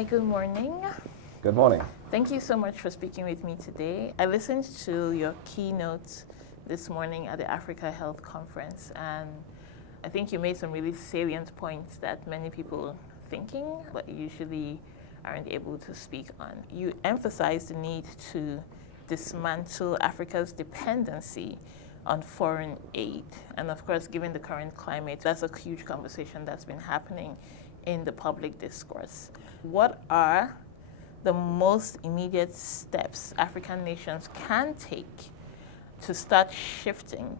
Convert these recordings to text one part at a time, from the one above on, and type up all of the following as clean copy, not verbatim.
Hi, good morning. Good morning. Thank you so much for speaking with me today. I listened to your keynote this morning at the Africa Health Conference, and I think you made some really salient points that many people are thinking, but usually aren't able to speak on. You emphasized the need to dismantle Africa's dependency on foreign aid. And of course, given the current climate, that's a huge conversation that's been happening in the public discourse. What are the most immediate steps African nations can take to start shifting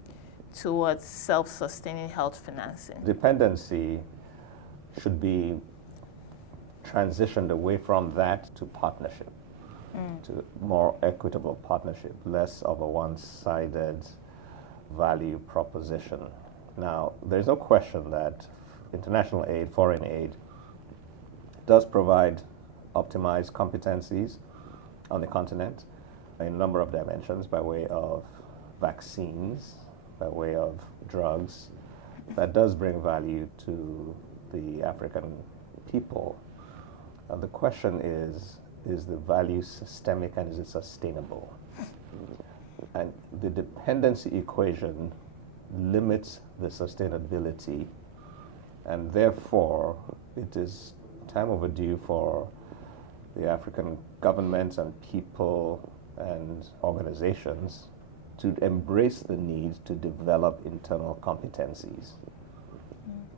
towards self-sustaining health financing? Dependency should be transitioned away from that to partnership, to more equitable partnership, less of a one-sided value proposition. Now, there's no question that international aid, foreign aid, does provide optimized competencies on the continent in a number of dimensions by way of vaccines, by way of drugs. That does bring value to the African people. The question is the value systemic and is it sustainable? And the dependency equation limits the sustainability, and therefore it is time overdue for the African governments and people and organizations to embrace the need to develop internal competencies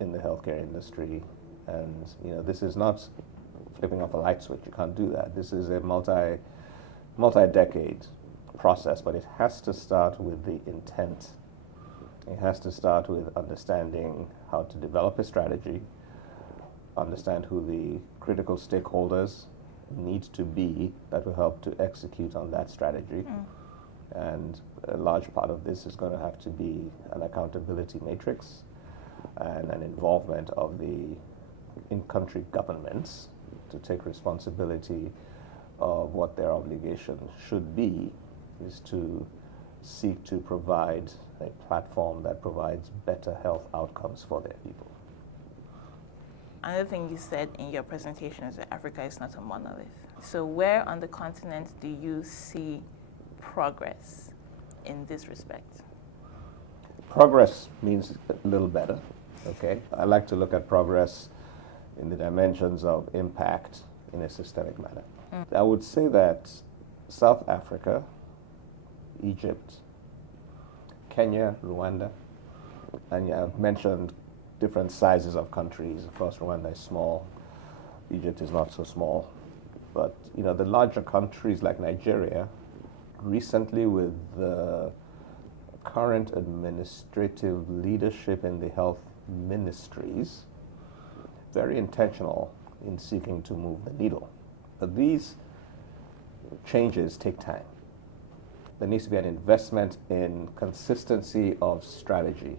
in the healthcare industry. And this is not flipping off a light switch. You can't do that. This is a multi-decade process, but it has to start with the intent. It has to start with understanding how to develop a strategy, understand who the critical stakeholders need to be that will help to execute on that strategy. And a large part of this is going to have to be an accountability matrix and an involvement of the in-country governments to take responsibility of what their obligation should be, is to seek to provide a platform that provides better health outcomes for their people. Another thing you said in your presentation is that Africa is not a monolith. So where on the continent do you see progress in this respect? Progress means a little better, okay? I like to look at progress in the dimensions of impact in a systemic manner. I would say that South Africa, Egypt, Kenya, Rwanda, and I've mentioned different sizes of countries. Of course, Rwanda is small. Egypt is not so small. But, the larger countries like Nigeria, recently with the current administrative leadership in the health ministries, very intentional in seeking to move the needle. But these changes take time. There needs to be an investment in consistency of strategy.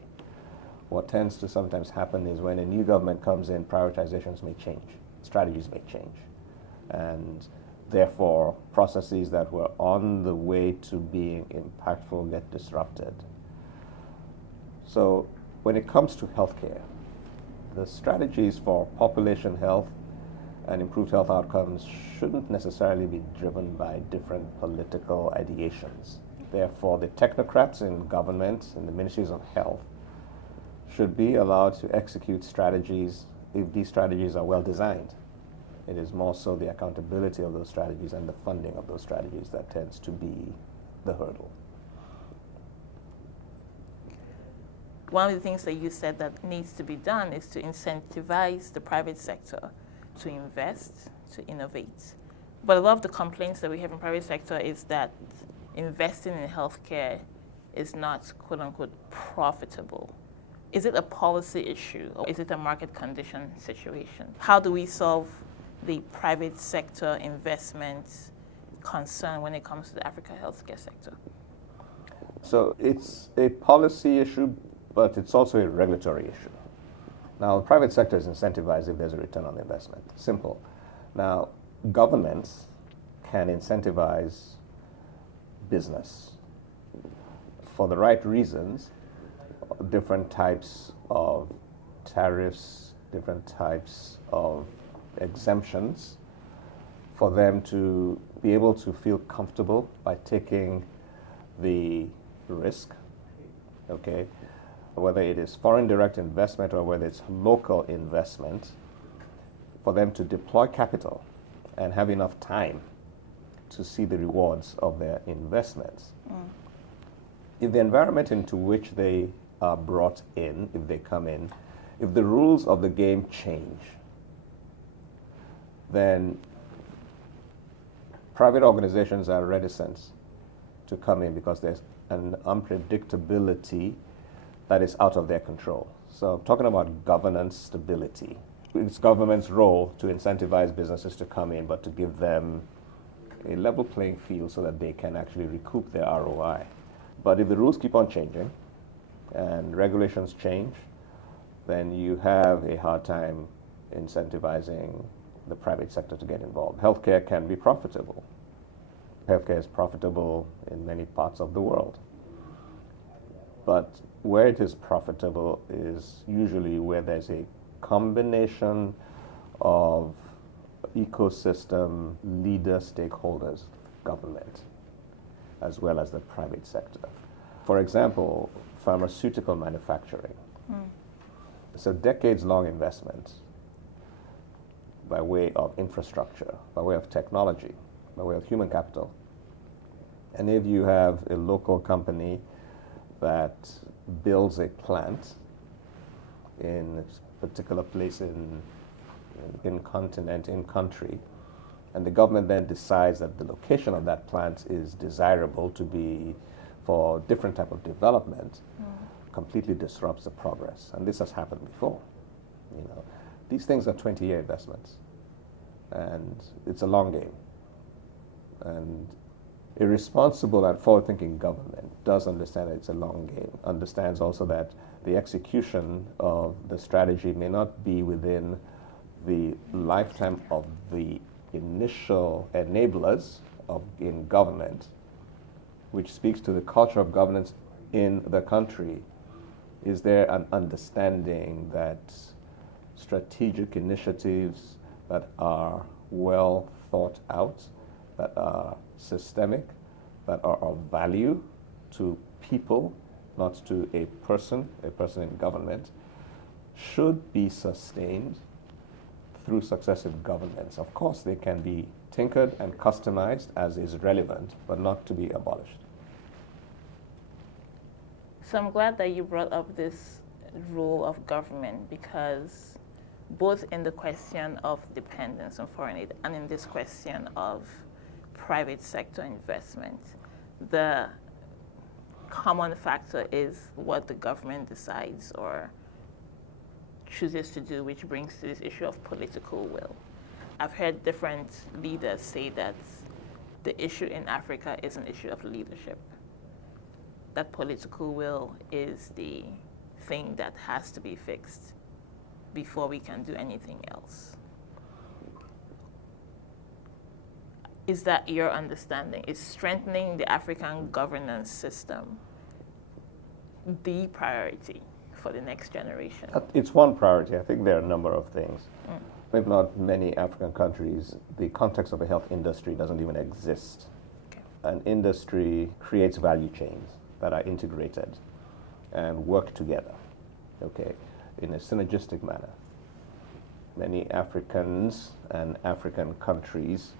What tends to sometimes happen is when a new government comes in, prioritizations may change, strategies may change, and therefore processes that were on the way to being impactful get disrupted. So when it comes to healthcare, the strategies for population health and improved health outcomes shouldn't necessarily be driven by different political ideations. Therefore, the technocrats in government, in the ministries of health, should be allowed to execute strategies if these strategies are well designed. It is more so the accountability of those strategies and the funding of those strategies that tends to be the hurdle. One of the things that you said that needs to be done is to incentivize the private sector to invest, to innovate. But a lot of the complaints that we have in private sector is that investing in healthcare is not, quote unquote, profitable. Is it a policy issue or is it a market condition situation? How do we solve the private sector investment concern when it comes to the Africa healthcare sector? So it's a policy issue, but it's also a regulatory issue. Now, the private sector is incentivized if there's a return on investment. Simple. Now, governments can incentivize business for the right reasons. Different types of tariffs, different types of exemptions for them to be able to feel comfortable by taking the risk, okay, whether it is foreign direct investment or whether it's local investment, for them to deploy capital and have enough time to see the rewards of their investments. If the environment into which they are brought in, if they come in, if the rules of the game change, then private organizations are reticent to come in because there's an unpredictability that is out of their control. So I'm talking about governance stability. It's government's role to incentivize businesses to come in, but to give them a level playing field so that they can actually recoup their ROI. But if the rules keep on changing and regulations change, then you have a hard time incentivizing the private sector to get involved. Healthcare can be profitable. Healthcare is profitable in many parts of the world. But where it is profitable is usually where there's a combination of ecosystem leader stakeholders, government, as well as the private sector. For example, pharmaceutical manufacturing. It's a decades-long investment by way of infrastructure, by way of technology, by way of human capital. And if you have a local company that builds a plant in a particular place in continent, in country, and the government then decides that the location of that plant is desirable to be for different type of development, completely disrupts the progress. And this has happened before. You know, these things are 20-year investments, and it's a long game. And a responsible and forward-thinking government does understand that it's a long game, understands also that the execution of the strategy may not be within the lifetime of the initial enablers in government, which speaks to the culture of governance in the country. Is there an understanding that strategic initiatives that are well thought out, that are systemic, that are of value to people, not to a person in government, should be sustained through successive governments? Of course, they can be tinkered and customized as is relevant, but not to be abolished. So I'm glad that you brought up this role of government, because both in the question of dependence on foreign aid and in this question of private sector investment, the common factor is what the government decides or chooses to do, which brings to this issue of political will. I've heard different leaders say that the issue in Africa is an issue of leadership, that political will is the thing that has to be fixed before we can do anything else. Is that your understanding? Is strengthening the African governance system the priority for the next generation? It's one priority. I think there are a number of things. If not many African countries, the context of a health industry doesn't even exist. Okay. An industry creates value chains that are integrated and work together, okay, in a synergistic manner. Many Africans and African countries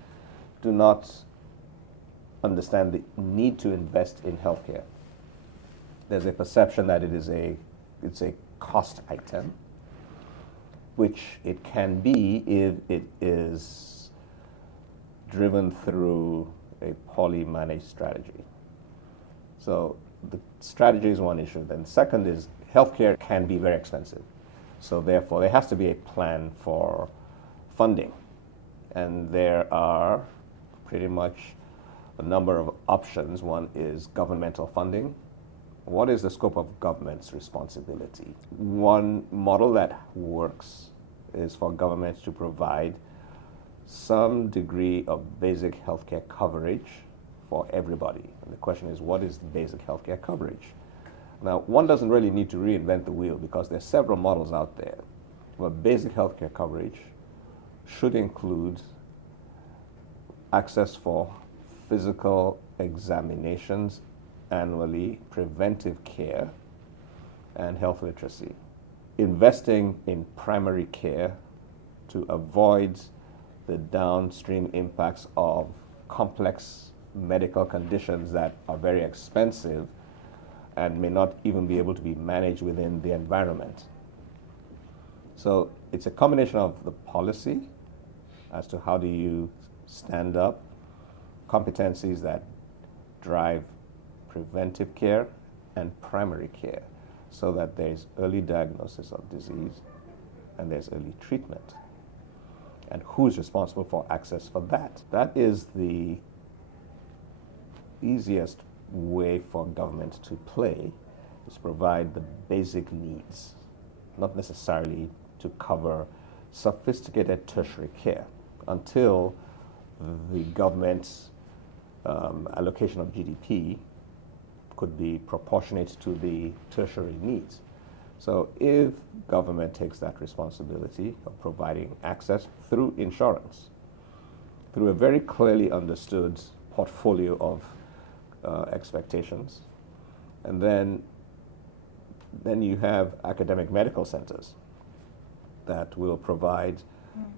do not understand the need to invest in healthcare. There's a perception that it's a cost item, which it can be if it is driven through a poorly managed strategy. So the strategy is one issue. Then second is healthcare can be very expensive. So therefore there has to be a plan for funding. And there are pretty much a number of options. One is governmental funding. What is the scope of government's responsibility? One model that works is for governments to provide some degree of basic healthcare coverage for everybody. And the question is, what is the basic healthcare coverage? Now, one doesn't really need to reinvent the wheel because there are several models out there. But basic healthcare coverage should include access for physical examinations annually, preventive care, and health literacy. Investing in primary care to avoid the downstream impacts of complex medical conditions that are very expensive and may not even be able to be managed within the environment. So it's a combination of the policy as to how do you stand up competencies that drive preventive care and primary care so that there's early diagnosis of disease and there's early treatment. And who's responsible for access for that? That is the easiest way for government to play, is provide the basic needs, not necessarily to cover sophisticated tertiary care until the government's allocation of GDP could be proportionate to the tertiary needs. So if government takes that responsibility of providing access through insurance, through a very clearly understood portfolio of expectations, and then you have academic medical centers that will provide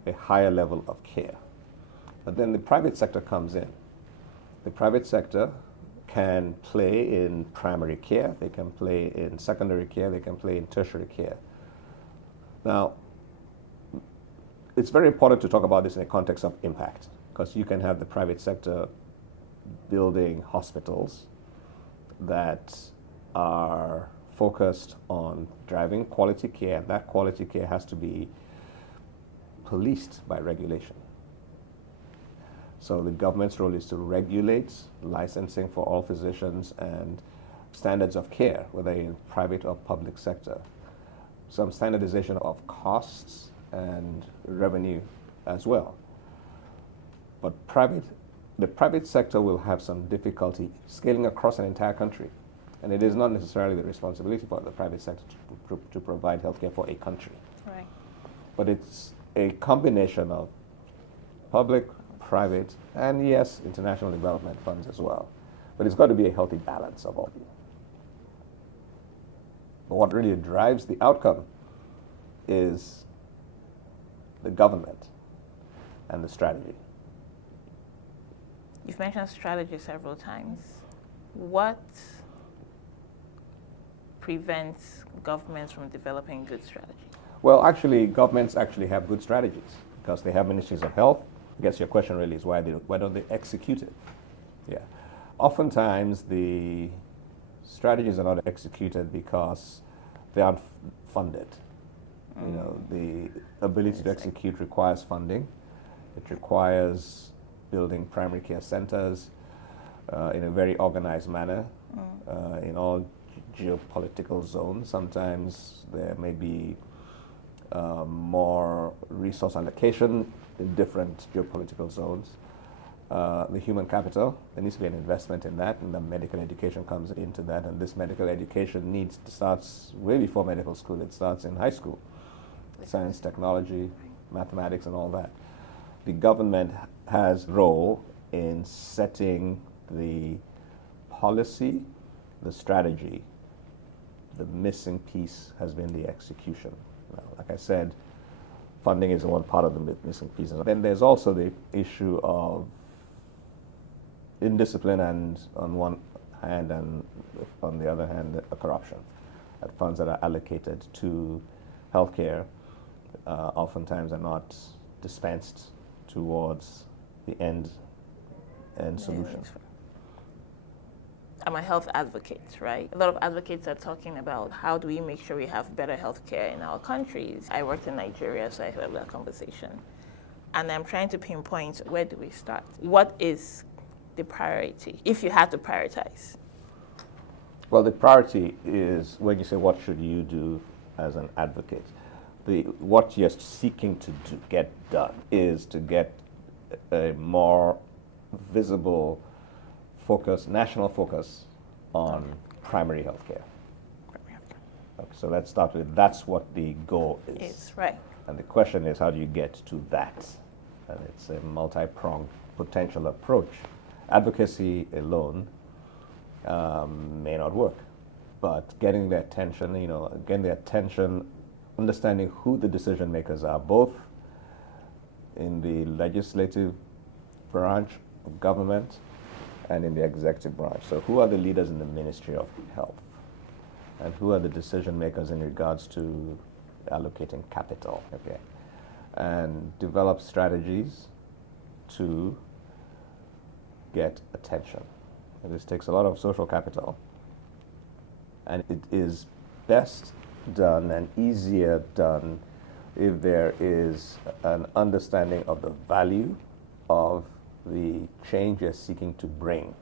a higher level of care. But then the private sector comes in. The private sector can play in primary care, they can play in secondary care, they can play in tertiary care. Now, it's very important to talk about this in the context of impact, because you can have the private sector building hospitals that are focused on driving quality care, and that quality care has to be policed by regulation. So the government's role is to regulate licensing for all physicians and standards of care, whether in private or public sector. Some standardization of costs and revenue as well. But the private sector will have some difficulty scaling across an entire country. And it is not necessarily the responsibility for the private sector to provide healthcare for a country. Right. But it's a combination of public, private, and yes, international development funds as well. But it's got to be a healthy balance of all. But what really drives the outcome is the government and the strategy. You've mentioned strategy several times. What prevents governments from developing good strategy? Well, actually, governments actually have good strategies because they have ministries of health. I guess your question really is why don't they execute it? Yeah. Oftentimes, the strategies are not executed because they aren't funded. You know, the ability to execute requires funding. It requires building primary care centers in a very organized manner in all geopolitical zones. Sometimes there may be more resource allocation in different geopolitical zones. The human capital, there needs to be an investment in that, and the medical education comes into that, and this medical education starts way before medical school. It starts in high school. Science, technology, mathematics, and all that. The government has a role in setting the policy, the strategy. The missing piece has been the execution. Now, like I said, funding is one part of the missing piece. And then there's also the issue of indiscipline and on one hand, and on the other hand, corruption. That funds that are allocated to healthcare oftentimes are not dispensed towards the end solution. I'm a health advocate, right? A lot of advocates are talking about how do we make sure we have better healthcare in our countries. I worked in Nigeria, so I heard that conversation. And I'm trying to pinpoint, where do we start? What is the priority, if you had to prioritize? Well, the priority is when you say what should you do as an advocate, what you're seeking to get done is to get a more visible focus, national focus on primary health care. Okay, so let's start with that's what the goal is. It's right. And the question is, how do you get to that? And it's a multi-pronged potential approach. Advocacy alone may not work, but getting their attention, understanding who the decision makers are, both in the legislative branch of government and in the executive branch. So who are the leaders in the Ministry of Health? And who are the decision makers in regards to allocating capital? Okay. And develop strategies to get attention. And this takes a lot of social capital. And it is best done and easier done if there is an understanding of the value of the change you're seeking to bring.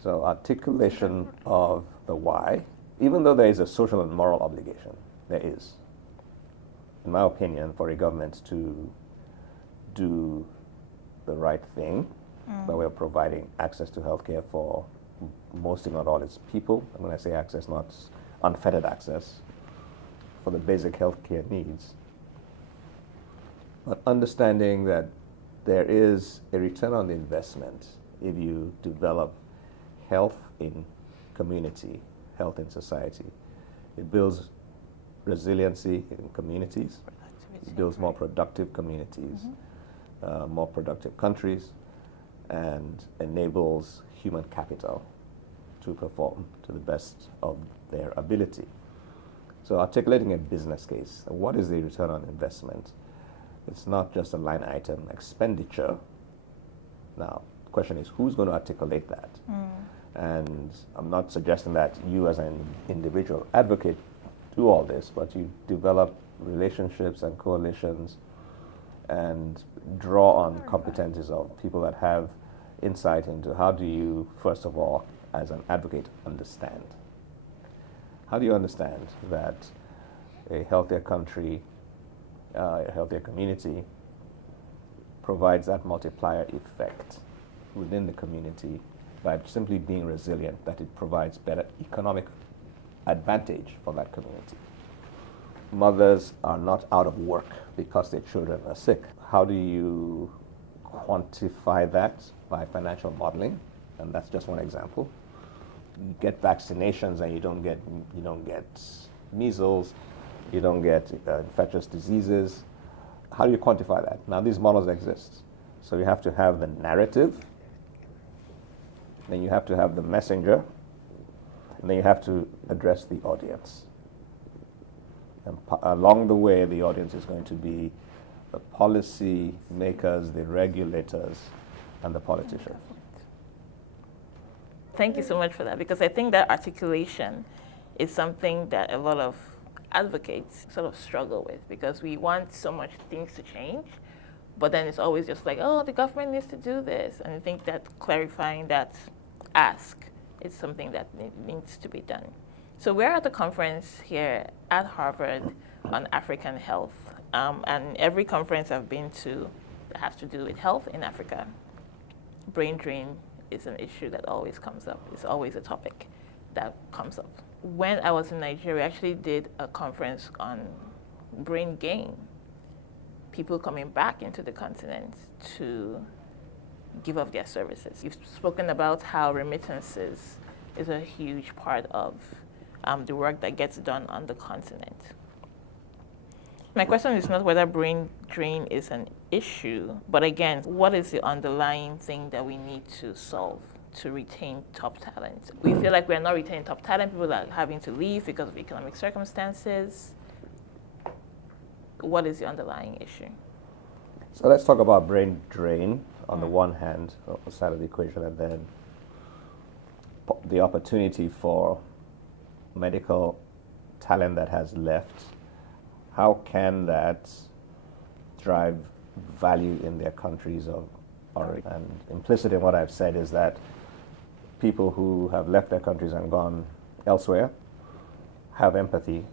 So articulation of the why, even though there is a social and moral obligation, there is, in my opinion, for a government to do the right thing by way of providing access to healthcare for most, if not all, its people. And when I say access, not unfettered access, for the basic healthcare needs. But understanding that there is a return on the investment if you develop health in community, health in society. It builds resiliency in communities. It builds more productive communities, more productive countries, and enables human capital to perform to the best of their ability. So articulating a business case, what is the return on investment? It's not just a line item expenditure. Now, the question is, who's going to articulate that? And I'm not suggesting that you as an individual advocate do all this, but you develop relationships and coalitions and draw on competencies of people that have insight into how do you, first of all, as an advocate, understand? How do you understand that a healthier country, a healthier community provides that multiplier effect within the community by simply being resilient, that it provides better economic advantage for that community? Mothers are not out of work because their children are sick. How do you quantify that? By financial modeling, and that's just one example. You get vaccinations and you don't get measles, you don't get infectious diseases. How do you quantify that? Now these models exist. So you have to have the narrative, then you have to have the messenger, and then you have to address the audience. And along the way, the audience is going to be the policy makers, the regulators, and the politicians. Thank you so much for that, because I think that articulation is something that a lot of advocates sort of struggle with, because we want so much things to change, but then it's always just like, oh, the government needs to do this. And I think that clarifying that ask is something that needs to be done. So we're at the conference here at Harvard on African health. And every conference I've been to that has to do with health in Africa, brain drain is an issue that always comes up. It's always a topic that comes up. When I was in Nigeria, we actually did a conference on brain gain. People coming back into the continent to give up their services. You've spoken about how remittances is a huge part of the work that gets done on the continent. My question is not whether brain drain is an issue, but again, what is the underlying thing that we need to solve to retain top talent? We feel like we're not retaining top talent. People are having to leave because of economic circumstances. What is the underlying issue? So let's talk about brain drain on the one hand, on the side of the equation, and then the opportunity for medical talent that has left. How can that drive value in their countries of origin? And implicit in what I've said is that people who have left their countries and gone elsewhere have empathy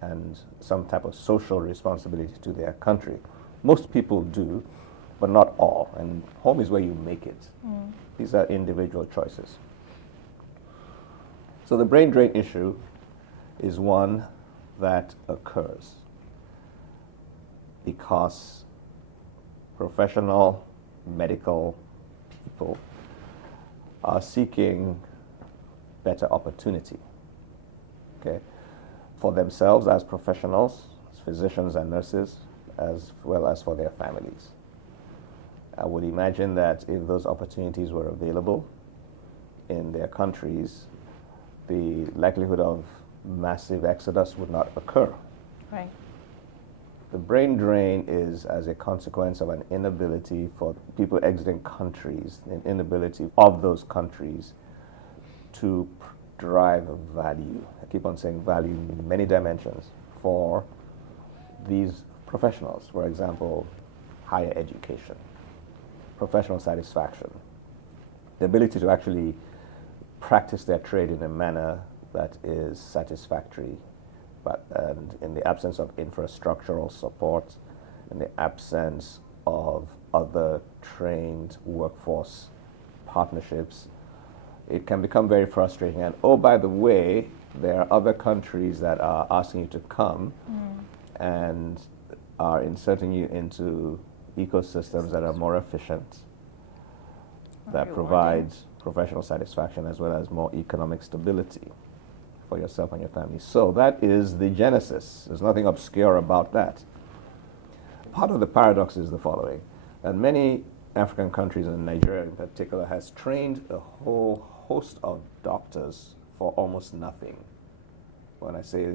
and some type of social responsibility to their country. Most people do, but not all. And home is where you make it. These are individual choices. So the brain drain issue is one that occurs because professional medical people are seeking better opportunity, okay, for themselves as professionals, as physicians and nurses, as well as for their families. I would imagine that if those opportunities were available in their countries, the likelihood of massive exodus would not occur. Right. The brain drain is as a consequence of an inability for people exiting countries, an inability of those countries to drive value. I keep on saying value in many dimensions for these professionals. For example, higher education, professional satisfaction, the ability to actually practice their trade in a manner that is satisfactory, and in the absence of infrastructural support, in the absence of other trained workforce partnerships, it can become very frustrating. And oh, by the way, there are other countries that are asking you to come and are inserting you into ecosystems that are more efficient, that provides professional satisfaction as well as more economic stability for yourself and your family. So that is the genesis. There's nothing obscure about that. Part of the paradox is the following, that many African countries, and Nigeria in particular, has trained a whole host of doctors for almost nothing. When I say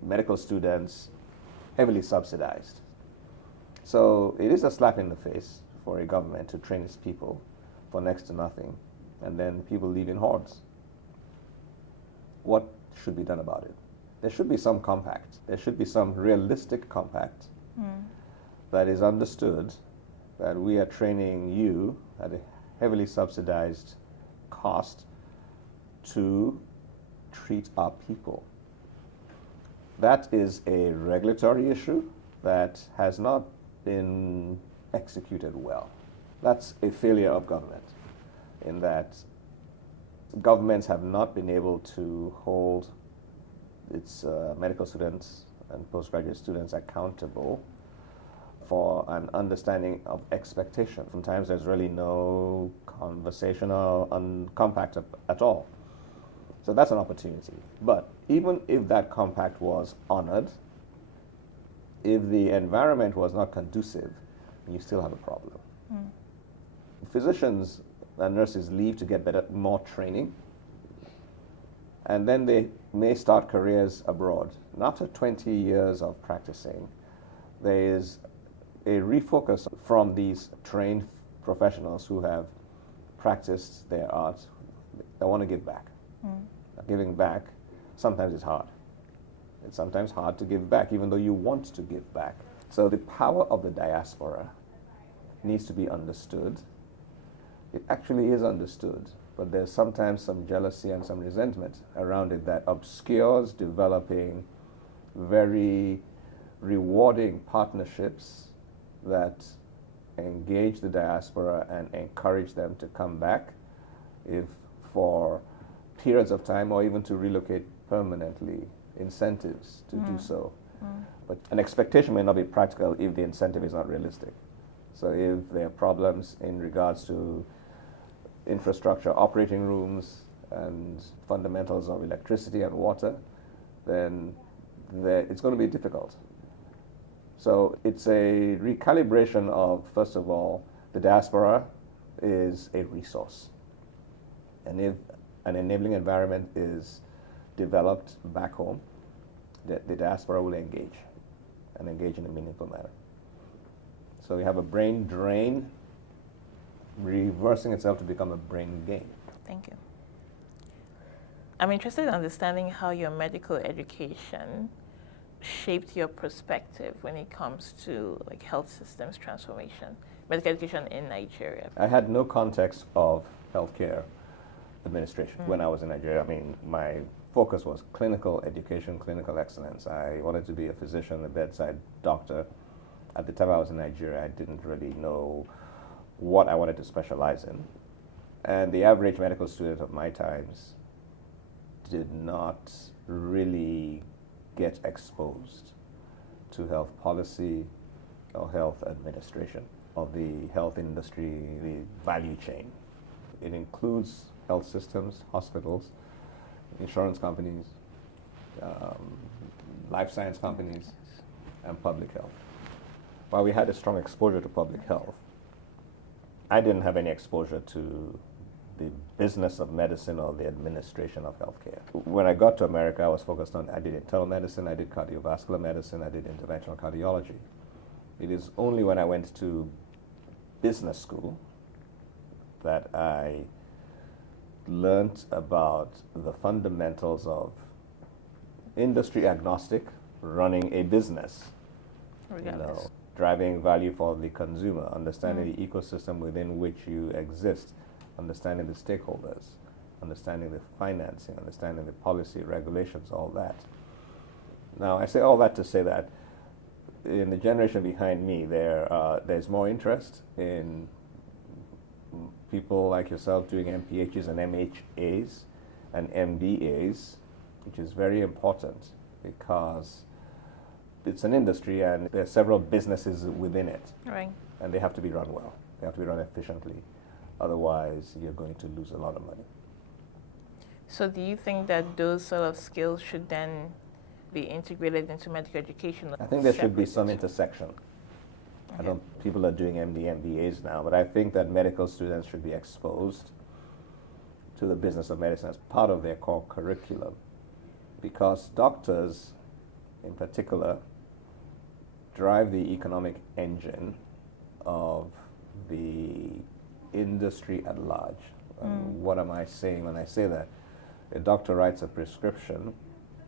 medical students, heavily subsidized. So it is a slap in the face for a government to train its people for next to nothing, and then people leave in hordes. What should be done about it? There should be some compact. There should be some realistic compact that is understood that we are training you at a heavily subsidized cost to treat our people. That is a regulatory issue that has not been executed well. That's a failure of government, in that governments have not been able to hold its medical students and postgraduate students accountable for an understanding of expectation. Sometimes there's really no conversational compact at all. So that's an opportunity. But even if that compact was honored, if the environment was not conducive, you still have a problem. Physicians and nurses leave to get more training, and then they may start careers abroad. And after 20 years of practicing, there is a refocus from these trained professionals who have practiced their art. They want to give back. Giving back sometimes is hard. It's sometimes hard to give back, even though you want to give back. So the power of the diaspora needs to be understood. It actually is understood, but there's sometimes some jealousy and some resentment around it that obscures developing very rewarding partnerships that engage the diaspora and encourage them to come back, if for periods of time, or even to relocate permanently, incentives to do so. But an expectation may not be practical if the incentive is not realistic. So if there are problems in regards to infrastructure, operating rooms, and fundamentals of electricity and water, then it's going to be difficult. So it's a recalibration of, first of all, the diaspora is a resource. And if an enabling environment is developed back home, the diaspora will engage in a meaningful manner. So we have a brain drain reversing itself to become a brain gain. Thank you. I'm interested in understanding how your medical education shaped your perspective when it comes to like health systems transformation, medical education in Nigeria. I had no context of healthcare administration when I was in Nigeria. I mean, my focus was clinical education, clinical excellence. I wanted to be a physician, a bedside doctor. At the time I was in Nigeria, I didn't really know what I wanted to specialize in. And the average medical student of my times did not really get exposed to health policy or health administration. of the health industry, the value chain. It includes health systems, hospitals, insurance companies, life science companies, and public health. While we had a strong exposure to public health, I didn't have any exposure to the business of medicine or the administration of healthcare. When I got to America, I did internal medicine, I did cardiovascular medicine, I did interventional cardiology. It is only when I went to business school that I learned about the fundamentals of industry agnostic, running a business, driving value for the consumer, understanding the ecosystem within which you exist, understanding the stakeholders, understanding the financing, understanding the policy, regulations, all that. Now, I say all that to say that in the generation behind me, there's more interest in people like yourself doing MPHs and MHAs and MBAs, which is very important because it's an industry and there are several businesses within it. Right. And they have to be run well. They have to be run efficiently. Otherwise, you're going to lose a lot of money. So do you think that those sort of skills should then be integrated into medical education? I think there should be some intersection. Okay. People are doing MD, MBAs now, but I think that medical students should be exposed to the business of medicine as part of their core curriculum, because doctors, in particular, drive the economic engine of the industry at large. What am I saying when I say that? A doctor writes a prescription,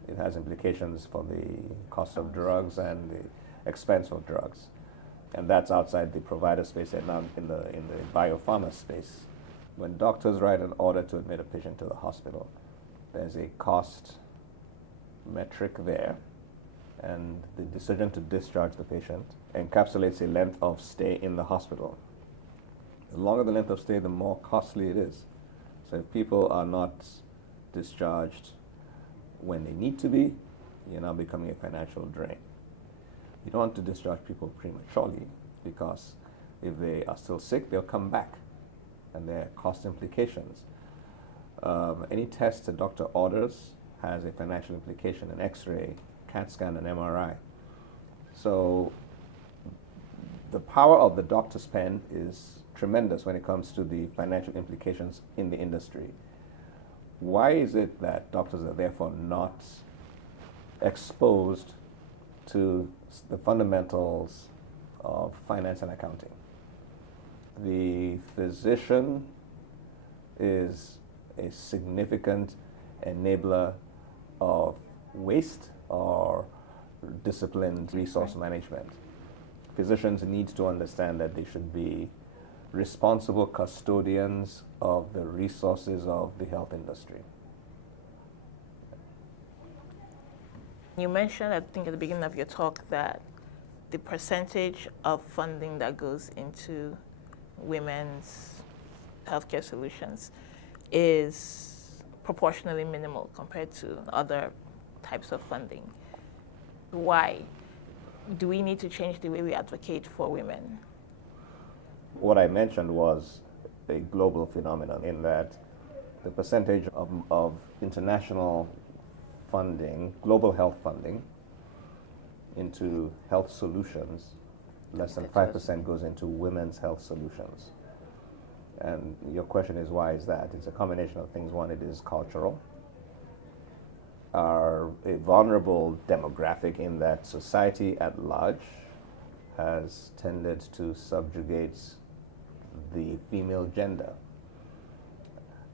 it has implications for the cost of drugs and the expense of drugs. And that's outside the provider space and not in the biopharma space. When doctors write an order to admit a patient to the hospital, there's a cost metric there, and the decision to discharge the patient encapsulates a length of stay in the hospital. The longer the length of stay, the more costly it is. So if people are not discharged when they need to be, you're now becoming a financial drain. You don't want to discharge people prematurely, because if they are still sick, they'll come back, and there are cost implications. Any test a doctor orders has a financial implication, an X-ray, CAT scan, an MRI. So the power of the doctor's pen is tremendous when it comes to the financial implications in the industry. Why is it that doctors are therefore not exposed to the fundamentals of finance and accounting? The physician is a significant enabler of waste or disciplined resource management. Physicians need to understand that they should be responsible custodians of the resources of the health industry. You mentioned, I think at the beginning of your talk, that the percentage of funding that goes into women's healthcare solutions is proportionally minimal compared to other types of funding. Why? Do we need to change the way we advocate for women? What I mentioned was a global phenomenon, in that the percentage of international funding, global health funding, into health solutions, less than 5% goes into women's health solutions. And your question is, why is that? It's a combination of things. One, it is cultural. Are a vulnerable demographic in that society at large has tended to subjugate the female gender.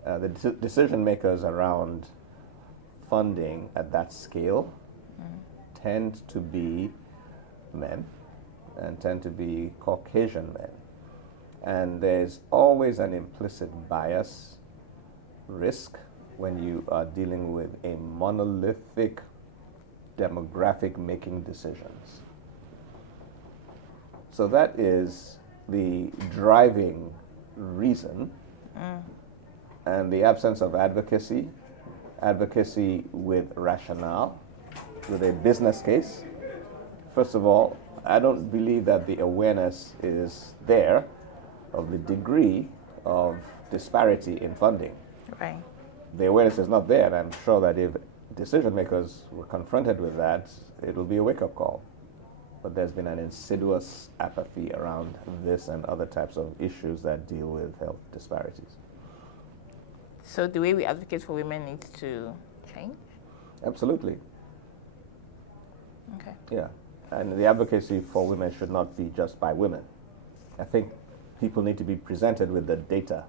The decision makers around funding at that scale tend to be men, and tend to be Caucasian men. And there's always an implicit bias risk when you are dealing with a monolithic demographic making decisions. So that is the driving reason, and the absence of advocacy with rationale, with a business case. First of all, I don't believe that the awareness is there of the degree of disparity in funding. Right. The awareness is not there, and I'm sure that if decision makers were confronted with that, it will be a wake-up call. But there's been an insidious apathy around this and other types of issues that deal with health disparities. So the way we advocate for women needs to change? Absolutely. Okay. Yeah. And the advocacy for women should not be just by women. I think people need to be presented with the data.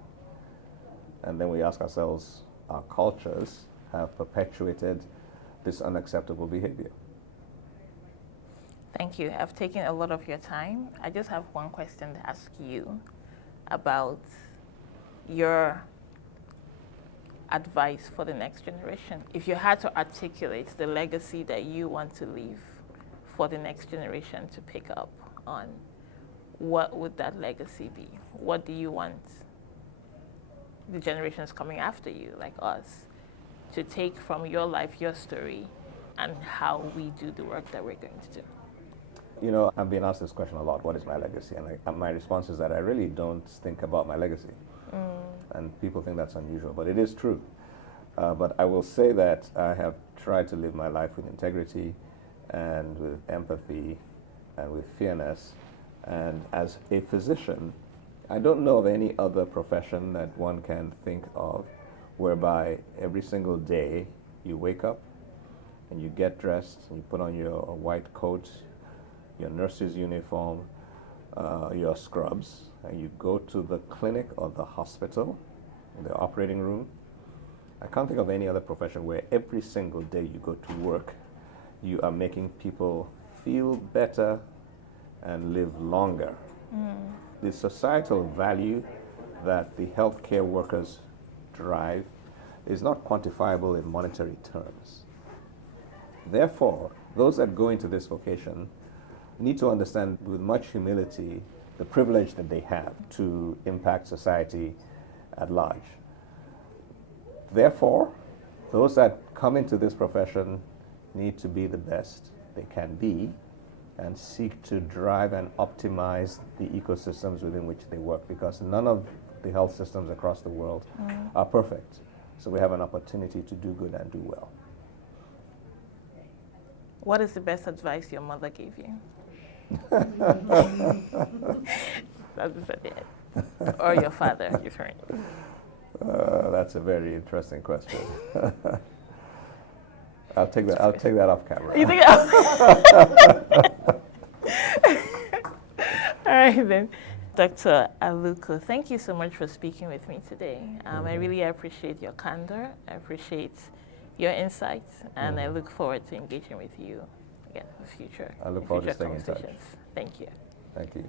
And then we ask ourselves, our cultures have perpetuated this unacceptable behavior. Thank you. I've taken a lot of your time. I just have one question to ask you about your advice for the next generation. If you had to articulate the legacy that you want to leave for the next generation to pick up on, what would that legacy be? What do you want the generations coming after you, like us, to take from your life, your story, and how we do the work that we're going to do? You know, I've been asked this question a lot, what is my legacy? And my response is that I really don't think about my legacy. And people think that's unusual, but it is true. But I will say that I have tried to live my life with integrity and with empathy and with fairness. And as a physician, I don't know of any other profession that one can think of whereby every single day you wake up and you get dressed and you put on your white coat, your nurse's uniform, your scrubs, and you go to the clinic or the hospital, the operating room. I can't think of any other profession where every single day you go to work, you are making people feel better and live longer. The societal value that the healthcare workers drive is not quantifiable in monetary terms. Therefore, those that go into this vocation need to understand with much humility the privilege that they have to impact society at large. Therefore, those that come into this profession need to be the best they can be and seek to drive and optimize the ecosystems within which they work, because none of the health systems across the world are perfect. So we have an opportunity to do good and do well. What is the best advice your mother gave you? That's it. Or your father, your friend. That's a very interesting question. I'll take that off camera. You think? All right then. Dr. Aluko, thank you so much for speaking with me today. I really appreciate your candor. I appreciate your insights, and I look forward to engaging with you again in the future. I look forward to staying in touch. Thank you. Thank you.